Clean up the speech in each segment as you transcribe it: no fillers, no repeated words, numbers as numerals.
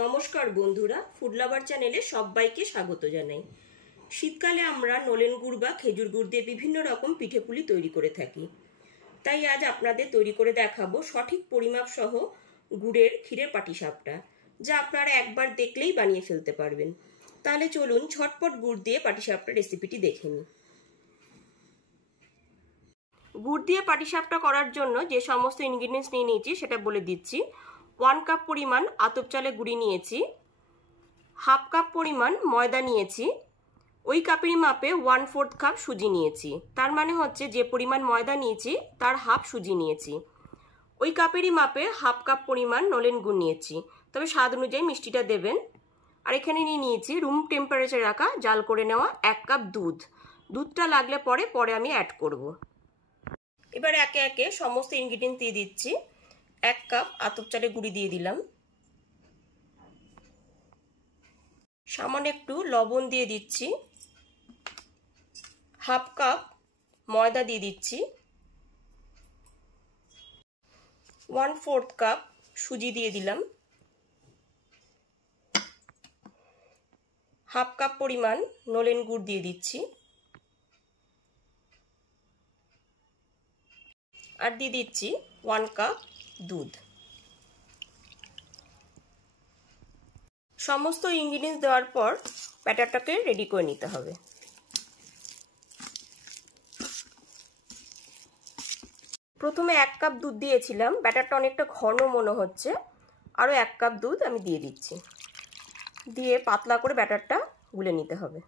নমস্কার বন্ধুরা, food lover চ্যানেলে সবাইকে স্বাগত জানাই। শীতকালে আমরা নলেন গুড় বা খেজুর গুড় দিয়ে বিভিন্ন রকম পিঠেপুলি তৈরি করে থাকি। তাই আজ আপনাদের তৈরি করে দেখাবো সঠিক পরিমাপ সহ গুড়ের ক্ষীরের পাটিসাপটা, যা আপনারা একবার দেখলেই বানিয়ে ফেলতে পারবেন। তাহলে চলুন ঝটপট গুড় দিয়ে পাটিসাপটা রেসিপিটি দেখে নিই। গুড় দিয়ে পাটিসাপটা করার জন্য যে সমস্ত ইনগ্রিডিয়েন্টস নিয়ে নিয়েছি সেটা বলে দিচ্ছি। 1 কাপ পরিমাণ আতপ চালের গুঁড়ি নিয়েছি, হাফ কাপ পরিমাণ ময়দা নিয়েছি, ওই কাপেরই মাপে 1/4 কাপ সুজি নিয়েছি। তার মানে হচ্ছে যে পরিমাণ ময়দা নিয়েছি তার হাফ সুজি নিয়েছি। ওই কাপেরই মাপে হাফ কাপ পরিমাণ নলেন গুড় নিয়েছি, তবে স্বাদ অনুযায়ী মিষ্টিটা দেবেন। আর এখানে নিয়ে নিয়েছি রুম টেম্পারেচারে রাখা জাল করে নেওয়া 1 কাপ দুধ। দুধটা লাগলে পরে আমি অ্যাড করব। এবার একে একে সমস্ত ইনগ্রিডিয়েন্ট দিয়ে দিচ্ছি। 1 কাপ আতপ চালের গুঁড়ি দিয়ে দিলাম, সামান্য একটু লবণ দিয়ে দিচ্ছি, হাফ কাপ ময়দা দিয়ে দিচ্ছি, 1/4 কাপ সুজি দিয়ে দিলাম, হাফ কাপ পরিমাণ নলেন গুড় দিয়ে দিচ্ছি, আর দিয়ে দিচ্ছি 1 কাপ দুধ। সমস্ত ইনগ্রিডিয়েন্টস দেওয়ার পর ব্যাটারটাকে রেডি করে নিতে হবে। প্রথমে 1 কাপ দুধ দিয়েছিলাম, ব্যাটারটা অনেকটা ঘন মনে হচ্ছে, আরও 1 কাপ দুধ আমি দিয়ে দিচ্ছি। দিয়ে পাতলা করে ব্যাটারটা গুলে নিতে হবে।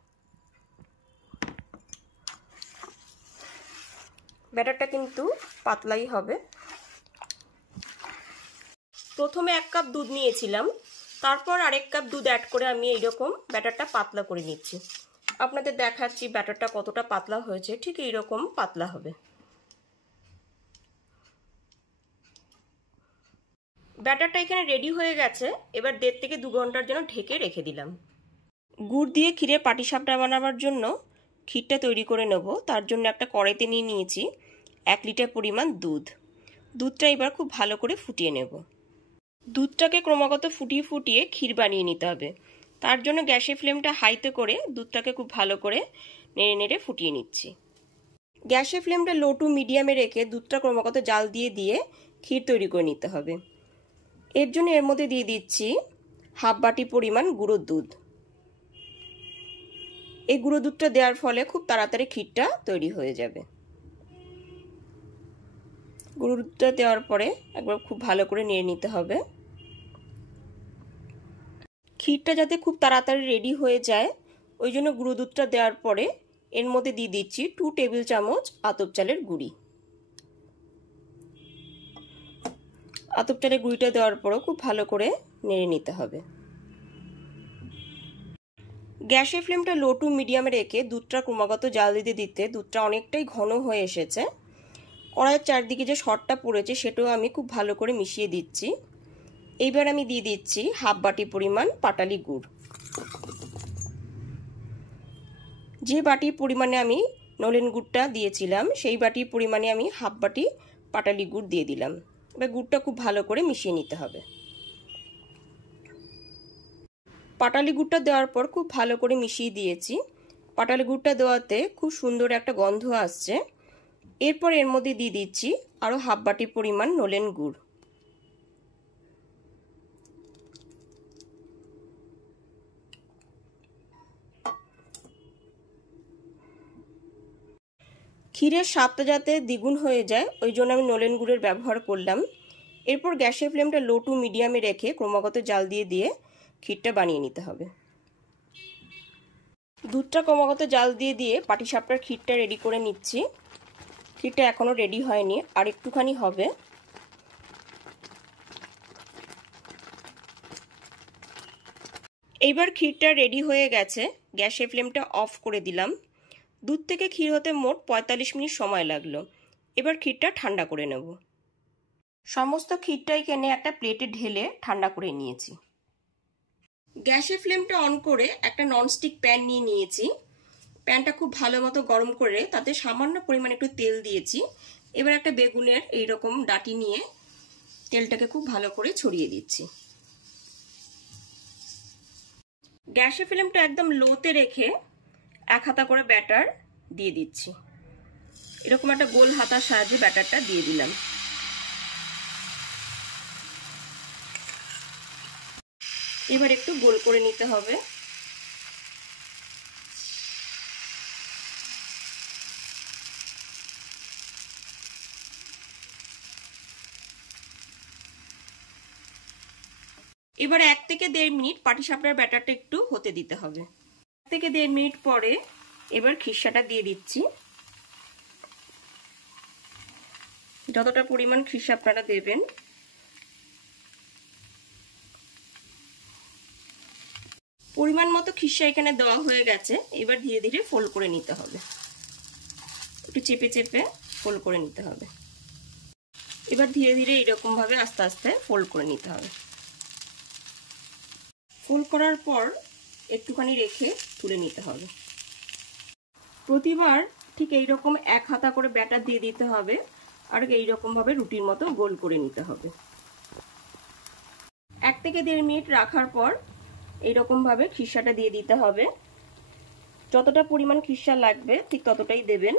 ব্যাটারটা কিন্তু পাতলাই হবে। প্রথমে 1 কাপ দুধ নিয়েছিলাম, তারপর আরেক কাপ দুধ অ্যাড করে আমি এইরকম ব্যাটারটা পাতলা করে নিচ্ছি। আপনাদের দেখাচ্ছি ব্যাটারটা কতটা পাতলা হয়েছে, ঠিক এইরকম পাতলা হবে। ব্যাটারটা এখানে রেডি হয়ে গেছে। এবার 1.5 থেকে 2 ঘন্টার জন্য ঢেকে রেখে দিলাম। গুড় দিয়ে ক্ষীরের পাটিসাপটা বানাবার জন্য ক্ষীরটা তৈরি করে নেব। তার জন্য একটা কড়াইতে নিয়ে নিয়েছি 1 লিটার পরিমাণ দুধ। দুধটা এবার খুব ভালো করে ফুটিয়ে নেব। দুধটাকে ক্রমাগত ফুটিয়ে ক্ষীর বানিয়ে নিতে হবে। তার জন্য গ্যাসের ফ্লেমটা হাইতে করে দুধটাকে খুব ভালো করে নেড়ে নেড়ে ফুটিয়ে নিচ্ছি। গ্যাসের ফ্লেমটা লো টু মিডিয়ামে রেখে দুধটা ক্রমাগত জাল দিয়ে ক্ষীর তৈরি করে নিতে হবে। এর জন্য এর মধ্যে দিয়ে দিচ্ছি হাফ বাটি পরিমাণ গুঁড়ো দুধ। এই গুঁড়ো দুধটা দেওয়ার ফলে খুব তাড়াতাড়ি ক্ষীরটা তৈরি হয়ে যাবে। গুঁড়ো দুধটা দেওয়ার পরে একবার খুব ভালো করে নেড়ে নিতে হবে। ক্ষীরটা যাতে খুব তাড়াতাড়ি রেডি হয়ে যায় ওই জন্য গুঁড়ো দুধটা দেওয়ার পরে এর মধ্যে দিয়ে দিচ্ছি 2 টেবিল চামচ আতপ চালের গুঁড়ি। আতপ চালের গুঁড়িটা দেওয়ার পরও খুব ভালো করে নেড়ে নিতে হবে। গ্যাসের ফ্লেমটা লো টু মিডিয়ামে রেখে দুধটা ক্রমাগত জাল দিতে দুধটা অনেকটাই ঘন হয়ে এসেছে। কড়াইয়ের চারদিকে যে সরটা পড়েছে সেটাও আমি খুব ভালো করে মিশিয়ে দিচ্ছি। এইবার আমি দিয়ে দিচ্ছি হাফ বাটি পরিমাণ পাটালি গুড়। যে বাটির পরিমাণে আমি নলেন গুড়টা দিয়েছিলাম সেই বাটির পরিমাণে আমি হাফ বাটি পাটালি গুড় দিয়ে দিলাম। এবার গুড়টা খুব ভালো করে মিশিয়ে নিতে হবে। পাটালি গুড়টা দেওয়ার পর খুব ভালো করে মিশিয়ে দিয়েছি। পাটালি গুড়টা দেওয়াতে খুব সুন্দর একটা গন্ধ আসছে। এরপর এর মধ্যে দিয়ে দিচ্ছি আরও হাফ বাটি পরিমাণ নলেন গুড়। ক্ষীরের স্বাদটা যাতে দ্বিগুণ হয়ে যায় ওই জন্য আমি নলেন গুড়ের ব্যবহার করলাম। এরপর গ্যাসের ফ্লেমটা লো টু মিডিয়ামে রেখে ক্রমাগত জাল দিয়ে ক্ষীরটা বানিয়ে নিতে হবে। দুধটা ক্রমাগত জাল দিয়ে পাটিসাপটার ক্ষীরটা রেডি করে নিচ্ছি। ক্ষীরটা এখনও রেডি হয়নি, আর একটুখানি হবে। এইবার ক্ষীরটা রেডি হয়ে গেছে। গ্যাসের ফ্লেমটা অফ করে দিলাম। দুধ থেকে ক্ষীর হতে মোট 45 মিনিট সময় লাগলো। এবার ক্ষীরটা ঠান্ডা করে নেব। সমস্ত ক্ষীরটা এখানে একটা প্লেটে ঢেলে ঠান্ডা করে নিয়েছি। গ্যাসের ফ্লেমটা অন করে একটা ননস্টিক প্যান নিয়ে নিয়েছি। প্যানটা খুব ভালো মতো গরম করে তাতে সামান্য পরিমাণে একটু তেল দিয়েছি। এবার একটা বেগুনের এইরকম ডাটি নিয়ে তেলটাকে খুব ভালো করে ছড়িয়ে দিচ্ছি। গ্যাসের ফ্লেমটা একদম লোতে রেখে 1 হাতা করে ব্যাটার দিয়ে দিচ্ছি। এরকম একটা গোল হাতার সাহায্যে ব্যাটারটা দিয়ে দিলাম। এবার একটু গোল করে নিতে হবে। এবার 1 থেকে 1.5 মিনিট পাটিসাপটার ব্যাটারটা একটু হতে দিতে হবে। 1 থেকে 1.5 মিনিট পরে এবার খিরসাটা দিয়ে দিচ্ছি। যতটা পরিমাণ খিরসা আপনারা দেবেন। পরিমাণ মতো খিরসা এখানে দেওয়া হয়ে গেছে। এবার ধীরে ধীরে ফোল্ড করে নিতে হবে, একটু চেপে চেপে ফোল্ড করে নিতে হবে। এবার ধীরে ধীরে এরকম ভাবে আস্তে আস্তে ফোল্ড করে নিতে হবে। ফোল্ড করার পর একটুখানি রেখে তুলে নিতে হবে। প্রতিবার ঠিক এইরকম 1 হাতা করে ব্যাটার দিয়ে দিতে হবে, আর এইরকম ভাবে রুটির মতো গোল করে নিতে হবে। 1 থেকে 1.5 মিনিট রাখার পর এইরকম ভাবে খিরসাটা দিয়ে দিতে হবে। যতটা পরিমাণ খিরসা লাগবে ঠিক ততটাই দেবেন।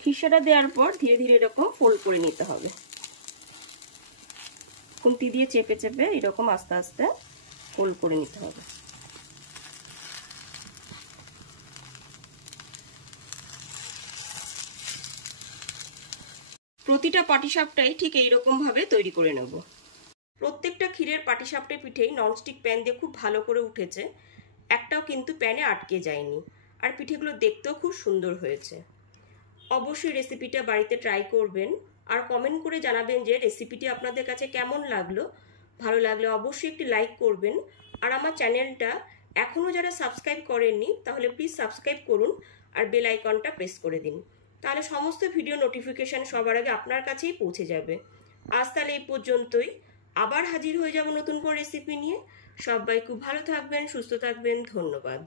খিরসাটা দেওয়ার পর ধীরে ধীরে এরকম ফোল্ড করে নিতে হবে। খুন্তি দিয়ে চেপে চেপে এরকম আস্তে আস্তে ফোল্ড করে নিতে হবে। প্রতিটা পাটিসাপটাই ঠিক এইরকম ভাবে তৈরি করে নেব। প্রত্যেকটা ক্ষীরের পাটিসাপটা পিঠেই ননস্টিক প্যান দিয়ে খুব ভালো করে উঠেছে, একটাও কিন্তু প্যানে আটকে যায়নি, আর পিঠেগুলো দেখতেও খুব সুন্দর হয়েছে। অবশ্যই রেসিপিটা বাড়িতে ট্রাই করবেন, আর কমেন্ট করে জানাবেন যে রেসিপিটি আপনাদের কাছে কেমন লাগলো। ভালো লাগলে অবশ্যই একটি লাইক করবেন, আর আমার চ্যানেলটা এখনও যারা সাবস্ক্রাইব করেননি তাহলে প্লিজ সাবস্ক্রাইব করুন আর বেল আইকনটা প্রেস করে দিন, তাহলে সমস্ত ভিডিও নোটিফিকেশান সবার আগে আপনার কাছেই পৌঁছে যাবে। আজ তাহলে এই পর্যন্তই, আবার হাজির হয়ে যাব নতুন কোনো রেসিপি নিয়ে। সবাই খুব ভালো থাকবেন, সুস্থ থাকবেন, ধন্যবাদ।